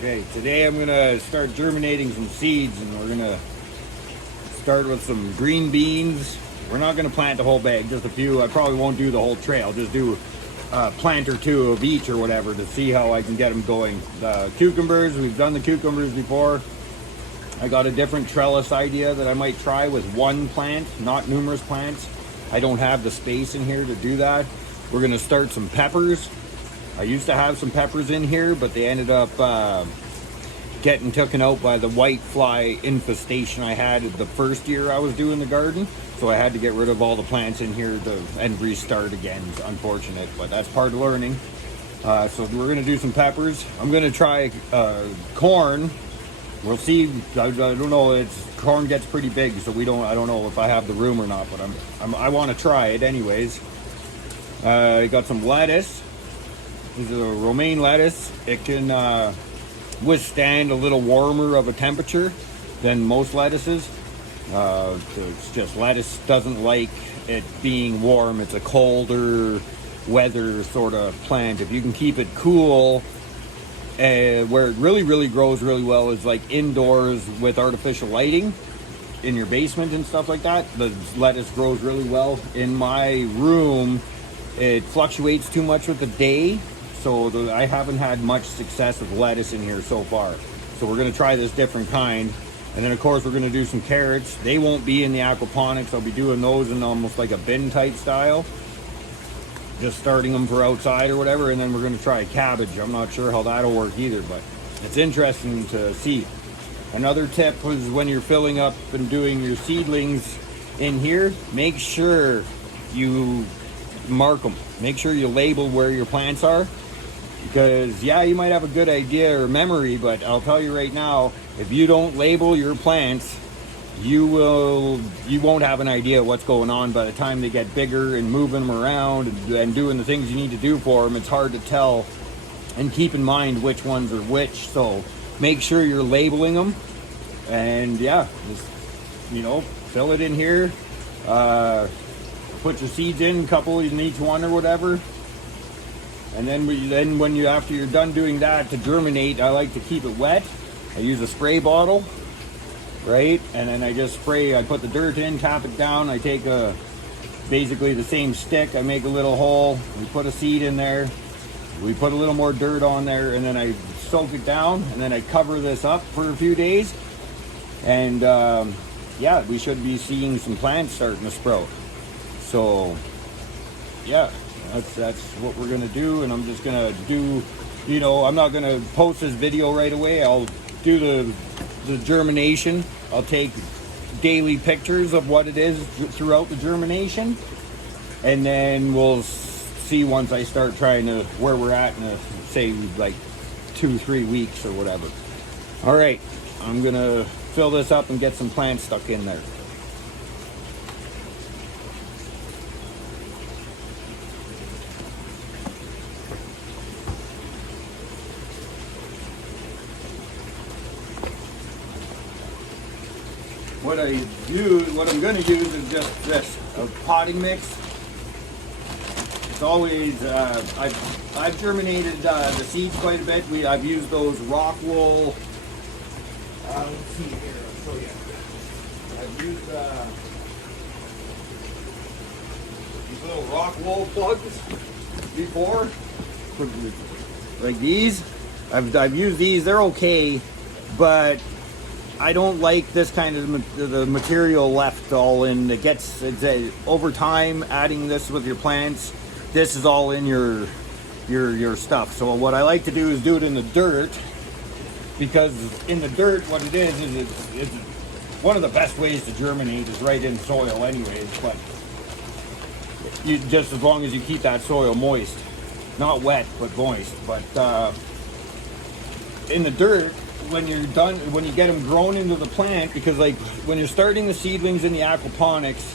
Okay, today I'm gonna start germinating some seeds, and we're gonna start with some green beans. We're not gonna plant the whole bag, just a few. I probably won't do the whole tray. I'll just do a plant or two of each or whatever to see how I can get them going. The cucumbers, we've done the cucumbers before. I got a different trellis idea that I might try with one plant, not numerous plants. I don't have the space in here to do that. We're gonna start some peppers. I used to have some peppers in here, but they ended up getting taken out by the white fly infestation I had the first year I was doing the garden. So I had to get rid of all the plants in here and restart again. It's unfortunate, but that's part of learning. So we're gonna do some peppers. I'm gonna try corn. We'll see. I don't know. Corn gets pretty big, so I don't know if I have the room or not. But I want to try it anyways. I got some lettuce. This is a romaine lettuce. It can withstand a little warmer of a temperature than most lettuces. It's just lettuce doesn't like it being warm. It's a colder weather sort of plant. If you can keep it cool, where it really grows really well is like indoors with artificial lighting in your basement and stuff like that. The lettuce grows really well. In my room, it fluctuates too much with the day. So I haven't had much success with lettuce in here so far. So we're gonna try this different kind. And then of course we're gonna do some carrots. They won't be in the aquaponics. I'll be doing those in almost like a bin type style. Just starting them for outside or whatever. And then we're gonna try cabbage. I'm not sure how that'll work either, but it's interesting to see. Another tip was when you're filling up and doing your seedlings in here, make sure you mark them. Make sure you label where your plants are. Because yeah, you might have a good idea or memory, but I'll tell you right now, if you don't label your plants, you won't have an idea what's going on by the time they get bigger and moving them around and doing the things you need to do for them. It's hard to tell and keep in mind which ones are which. So make sure you're labeling them, and yeah, just fill it in here. Put your seeds in, a couple in each one or whatever. And then after you're done doing that, to germinate, I like to keep it wet. I use a spray bottle, right? And then I just spray. I put the dirt in, tap it down. I take basically the same stick. I make a little hole. We put a seed in there. We put a little more dirt on there, and then I soak it down. And then I cover this up for a few days. And yeah, we should be seeing some plants starting to sprout. So yeah, that's what we're gonna do. And I'm just gonna do, I'm not gonna post this video right away. I'll do the germination. I'll take daily pictures of what it is throughout the germination, and then we'll see once I start trying to where we're at in say like 2-3 weeks or whatever. All right, I'm gonna fill this up and get some plants stuck in there. What I'm going to use is just this, a potting mix. It's always, I've germinated the seeds quite a bit. I've used those rock wool, let's see here, I'll show you. I've used these little rock wool plugs before, like these. I've used these, they're okay, but I don't like this kind of the material left all in. It's over time adding this with your plants. This is all in your stuff. So what I like to do is do it in the dirt, because in the dirt, what it is it's one of the best ways to germinate is right in soil, anyways. But you just as long as you keep that soil moist, not wet but moist. But in the dirt, when you're done, when you get them grown into the plant, because like when you're starting the seedlings in the aquaponics,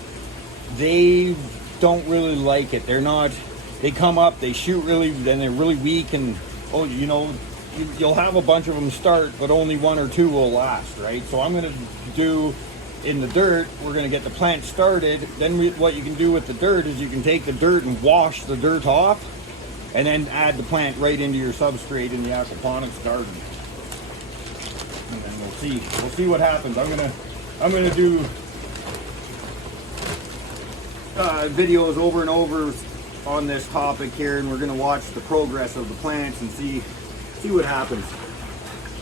they don't really like it. They come up, they shoot really, then they're really weak, and you'll have a bunch of them start, but only 1 or 2 will last, right? So I'm gonna do in the dirt, we're gonna get the plant started. Then what you can do with the dirt is you can take the dirt and wash the dirt off, and then add the plant right into your substrate in the aquaponics garden. and then we'll see what happens. I'm gonna do videos over and over on this topic here, and we're gonna watch the progress of the plants and see what happens.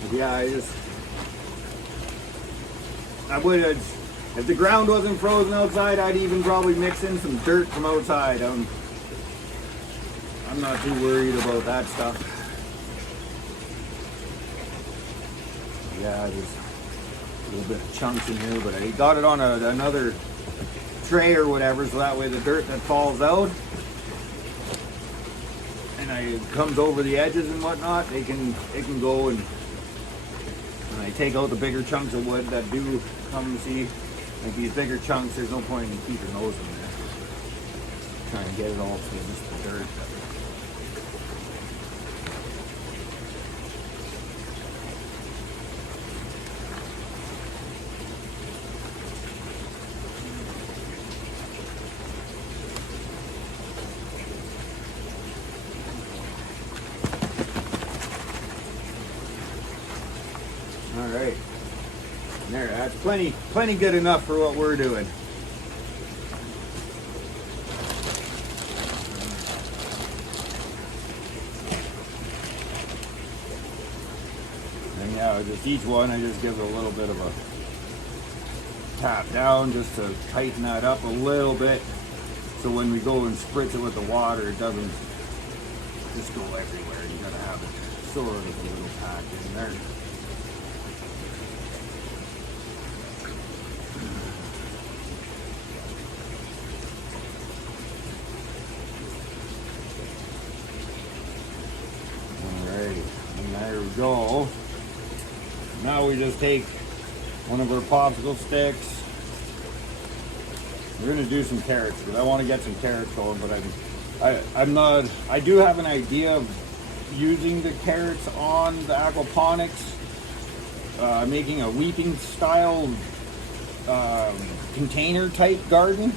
But yeah, I would, if the ground wasn't frozen outside, I'd even probably mix in some dirt from outside. I'm not too worried about that stuff. Yeah, there's a little bit of chunks in here, but I got it on another tray or whatever, so that way the dirt that falls out and it comes over the edges and whatnot, it can go, and I take out the bigger chunks of wood that do come, see, like these bigger chunks, there's no point in keeping those in there. Trying to get it all to just the dirt. All right, there, that's plenty good enough for what we're doing. And yeah, just each one, I just give it a little bit of a tap down just to tighten that up a little bit, so when we go and spritz it with the water, it doesn't just go everywhere. You gotta have it sort of a little packed in there. There we go. Now we just take one of our popsicle sticks. We're gonna do some carrots because I want to get some carrots going, but I do have an idea of using the carrots on the aquaponics, making a weeping style container type garden.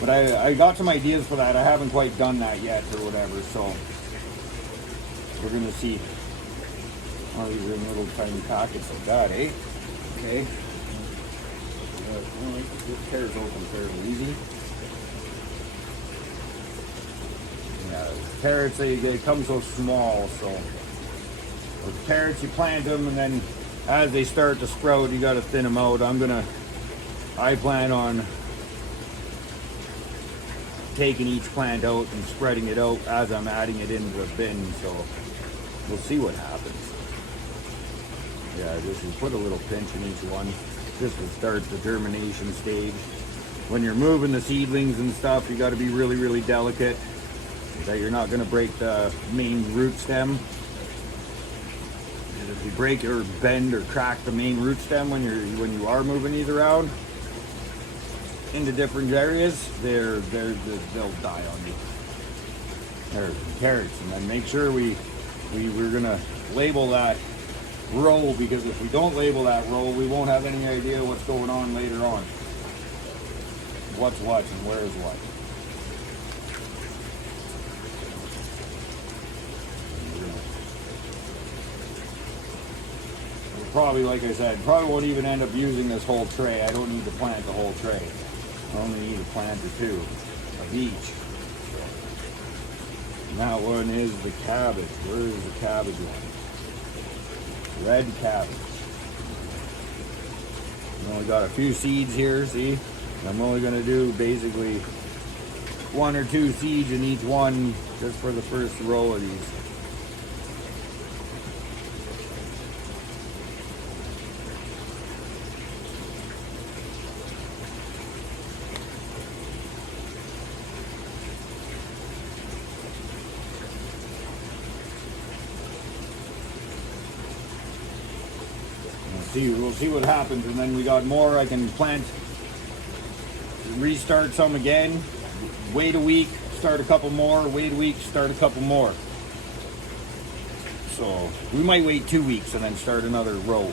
But I got some ideas for that. I haven't quite done that yet or whatever, so we're gonna see. Oh, these are in little tiny pockets like that, eh? Okay. This carrot's open fairly easy. Yeah, carrots, they come so small, so with carrots you plant them, and then as they start to sprout, you gotta thin them out. I plan on taking each plant out and spreading it out as I'm adding it into the bin, so we'll see what happens. Yeah, just put a little pinch in each one just to start the germination stage. When you're moving the seedlings and stuff, you got to be really delicate that you're not going to break the main root stem. And if you break or bend or crack the main root stem when you are moving these around into different areas, they'll die on you. There's carrots, and then make sure we're gonna label that row, because if we don't label that row, we won't have any idea what's going on later on. What's what and where's what. We'll probably, like I said, probably won't even end up using this whole tray. I don't need to plant the whole tray. I only need a plant or two of each. And that one is the cabbage. Where is the cabbage one? Red cabbage. We only got a few seeds here, see? I'm only going to do basically 1 or 2 seeds in each one just for the first row of these. We'll see what happens, and then we got more. I can plant, restart some again, wait a week, start a couple more, wait a week, start a couple more. So we might wait 2 weeks and then start another row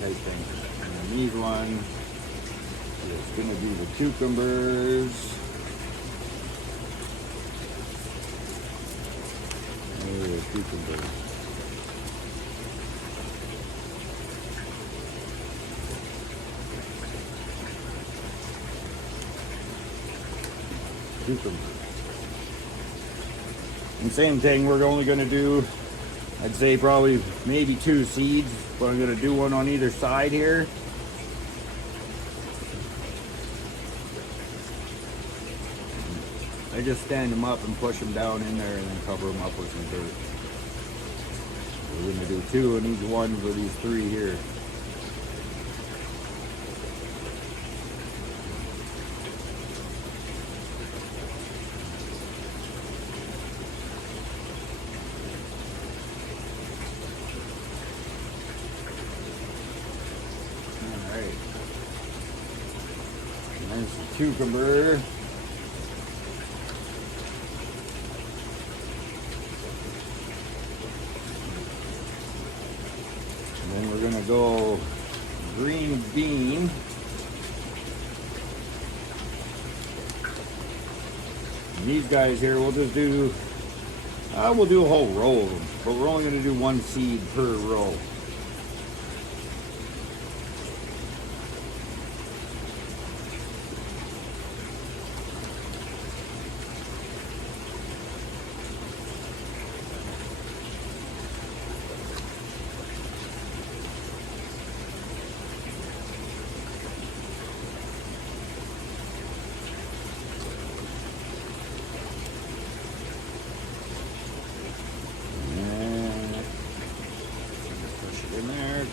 type thing. And then these one is going to be the cucumbers. Cucumbers. cucumber. And same thing, we're only going to do, I'd say probably maybe 2 seeds, but I'm going to do one on either side here. I just stand them up and push them down in there and then cover them up with some dirt. We're going to do 2 on each one for these 3 here. Alright. There's the cucumber. Then we're gonna go green bean. And these guys here, we'll just do, we'll do a whole row of them, but we're only gonna do 1 seed per row.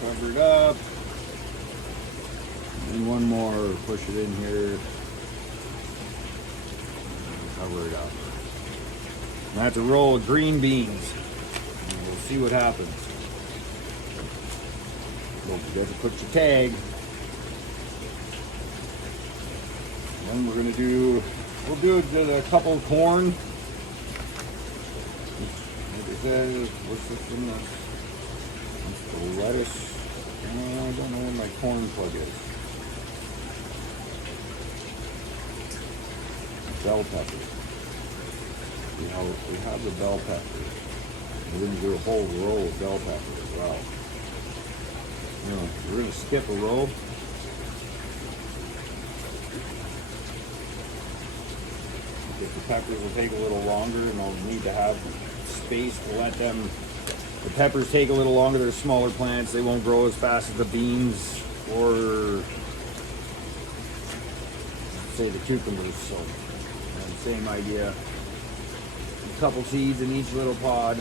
Cover it up. And one more, push it in here. Cover it up. And that's a roll of green beans. And we'll see what happens. Don't forget to put your tag. Then we're gonna do, we'll do a couple of corn. Like I said, what's this in this? The lettuce. I don't know where my corn plug is. Bell peppers. We have the bell peppers. We're going to do a whole row of bell peppers as well. We're going to skip a row. Because the peppers will take a little longer and I'll need to have space to let them. The peppers take a little longer, they're smaller plants, they won't grow as fast as the beans or say the cucumbers, so same idea. A couple seeds in each little pod.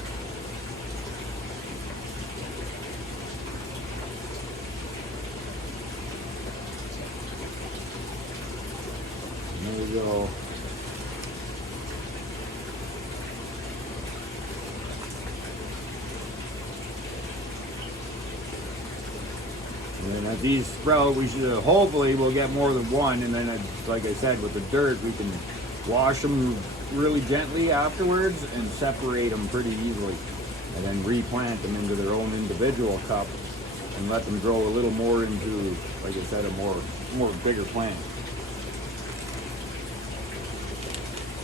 And there we go. And as these sprout, we should hopefully we'll get more than 1. And then, like I said, with the dirt, we can wash them really gently afterwards and separate them pretty easily, and then replant them into their own individual cup and let them grow a little more into, like I said, a more bigger plant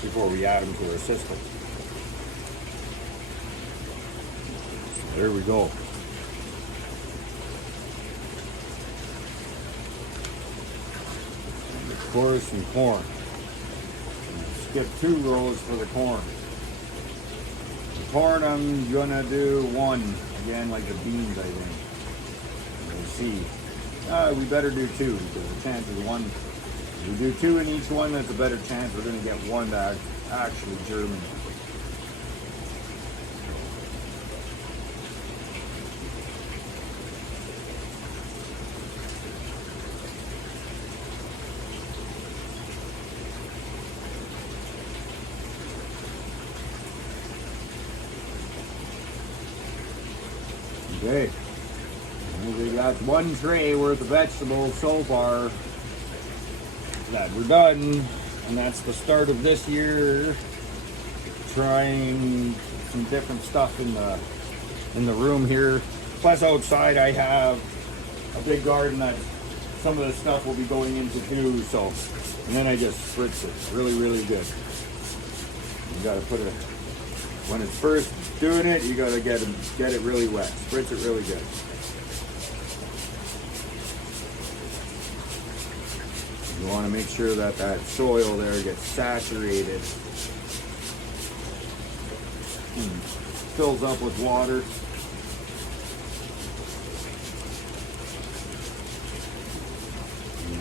before we add them to our system. So there we go. Of course, some corn. Skip 2 rows for the corn. The corn I'm gonna do 1, again like the beans I think. We'll see. We better do 2 because the chance is 1. If we do 2 in each one, that's a better chance we're gonna get 1 to actually germinate. Okay, we got 1 tray worth of vegetables so far that we're done, and that's the start of this year. Trying some different stuff in the room here. Plus outside I have a big garden that some of the stuff will be going into too. So, and then I just spritz it really good. You got to put it when it's first doing it. You got to get it really wet. Spritz it really good. want to make sure that that soil there gets saturated. Fills up with water.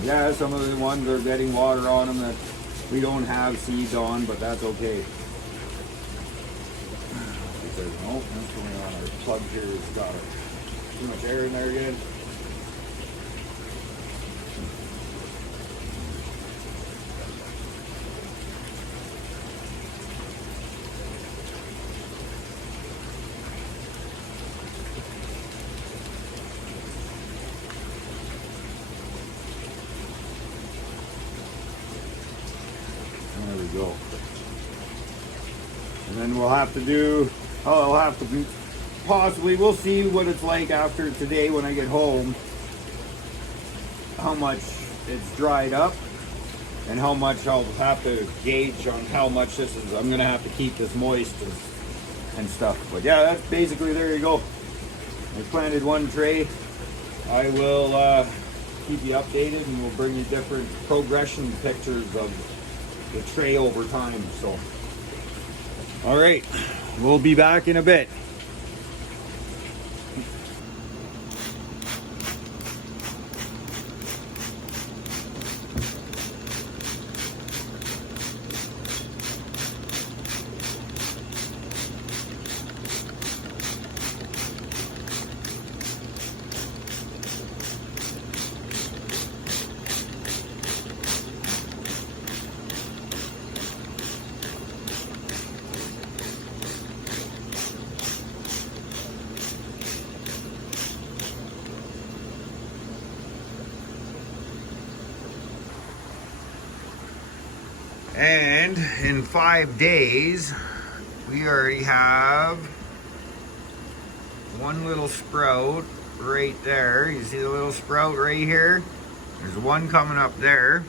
Yeah, some of the ones are getting water on them that we don't have seeds on, but that's okay. Because, nope, that's going on. Our plug here has got too much air in there again. There we go. And then we'll have to do, I'll have to possibly, we'll see what it's like after today when I get home, how much it's dried up and how much I'll have to gauge on how much this is. I'm going to have to keep this moist and stuff. But yeah, that's basically, there you go. I planted one tray. I will keep you updated and we'll bring you different progression pictures of the tray over time. So all right, we'll be back in a bit. And in 5 days, we already have one little sprout right there. You see the little sprout right here? There's one coming up there.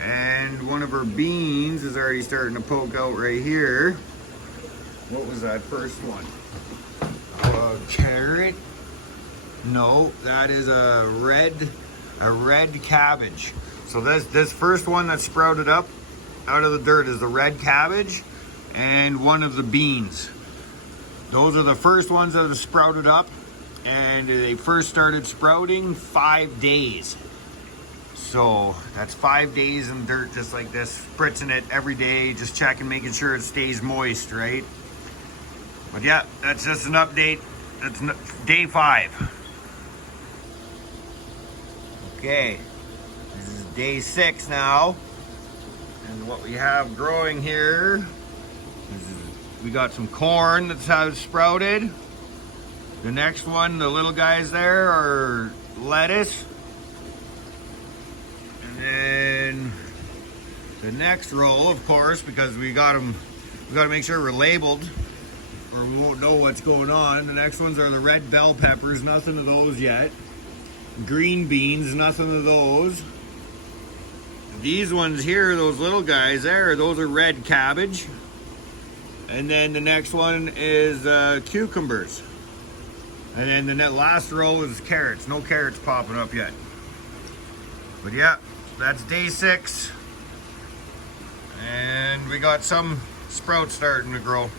And one of our beans is already starting to poke out right here. What was that first one? A carrot? No, that is a red cabbage. So this first one that sprouted up out of the dirt is the red cabbage and one of the beans. Those are the first ones that have sprouted up, and they first started sprouting 5 days. So that's 5 days in dirt just like this, spritzing it every day, just checking, making sure it stays moist, right? But yeah, that's just an update. That's day 5. Okay. This is day 6 now, and what we have growing here is we got some corn that's how sprouted. The next one, the little guys there, are lettuce, and then the next row, of course, because we got to make sure we're labeled, or we won't know what's going on. The next ones are the red bell peppers, nothing of those yet. Green beans, nothing of those. These ones here, those little guys there, those are red cabbage. And then the next one is cucumbers. And then the last row is carrots. No carrots popping up yet. But yeah, that's day 6. And we got some sprouts starting to grow.